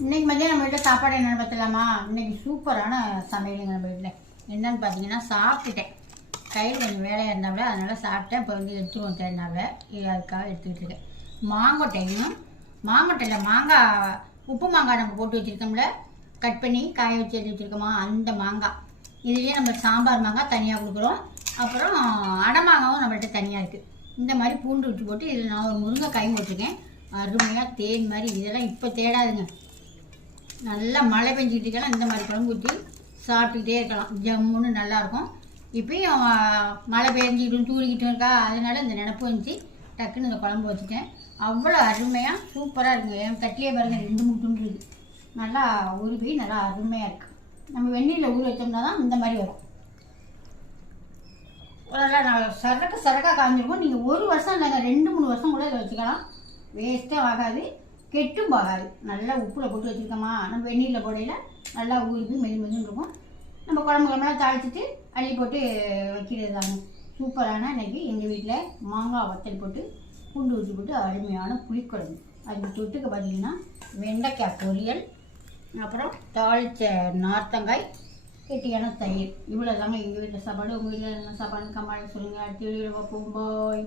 இன்னைக்கு மதியம் நம்ம வீட்டில் சாப்பாடு என்னென்னு பார்த்தலாமா? இன்னைக்கு சூப்பரான சமையலுங்க நம்ம வீட்டில். என்னன்னு பார்த்தீங்கன்னா, சாப்பிட்டுட்டேன். கையில் கொஞ்சம் வேலையாக இருந்தாவில் அதனால் சாப்பிட்டேன். இப்போ வந்து எடுத்துருவோம் தேடினாவில் இது அதுக்காக எடுத்துக்கிட்டு இருக்கேன். மாங்கொட்டையும் மாங்கொட்டையில் மாங்காய் உப்பு மாங்காய் நம்ம போட்டு வச்சுருக்கோம்ல, கட் பண்ணி காய வச்சு எடுத்து வச்சுருக்கோமா, அந்த மாங்காய். இதுலேயே நம்ம சாம்பார் மாங்காய் தனியாக கொடுக்குறோம். அப்புறம் அடமாங்காவும் நம்மள்கிட்ட தனியாக இருக்குது. இந்த மாதிரி பூண்டு விட்டு போட்டு இதில் நான் ஒரு முருங்கைக்காயும் போட்டிருக்கேன். அருமையாக தேன் மாதிரி. இதெல்லாம் இப்போ தேடாதுங்க. நல்லா மழை பெஞ்சிக்கிட்டு இருக்கலாம். இந்த மாதிரி குழம்பு ஊற்றி சாப்பிட்டுக்கிட்டே இருக்கலாம். ஜம்முன்னு நல்லாயிருக்கும். இப்பயும் மழை பெஞ்சிக்கிட்டும் தூரிக்கிட்டும் இருக்கா, அதனால இந்த நினப்பு வந்துச்சு. டக்குன்னு இந்த குழம்பு வச்சுட்டேன். அவ்வளோ அருமையாக சூப்பராக இருக்குங்க. என் தட்டிலே பாருங்கள் 2-3 துண்டு இருக்குது. நல்லா உருவி நல்லா அருமையாக இருக்குது. நம்ம வெந்நீரில் ஊற வச்சோம்னா தான் இந்த மாதிரி வரும். நல்லா நான் சரக்காக காய்ஞ்சிருக்கும். நீங்கள் 1 வருஷம் இல்லைங்க, 2-3 வருஷம் கூட இதை வச்சுக்கலாம். வேஸ்ட்டே ஆகாது, கெட்டும் போகாது. நல்லா உப்பில் போட்டு வச்சுருக்கோமா, நம்ம வெந்நீரில் போடையில் நல்லா ஊறுது மெதுன்னு இருக்கும். நம்ம குழம்புலாம் தாளிச்சிட்டு அள்ளி போட்டு வைக்கிறது தாங்க. சூப்பரான இன்றைக்கி எங்கள் வீட்டில் மாங்காய் வத்தல் போட்டு பூண்டு ஊற்றி போட்டு அருமையான புளிக்குழம்பு. அதுக்கு தொட்டுக்க பார்த்தீங்கன்னா வெண்டைக்காய் பொரியல், அப்புறம் தாளித்த நார்த்தங்காய், கெட்டியான தயிர். இவ்வளோ தாங்க எங்கள் வீட்டில் சாப்பாடு. உங்கள் வீட்டில் என்ன சாப்பாடு கம்மாடி சொல்லுங்கள். அடுத்த வீடியோவில் பார்ப்போம். பாய்.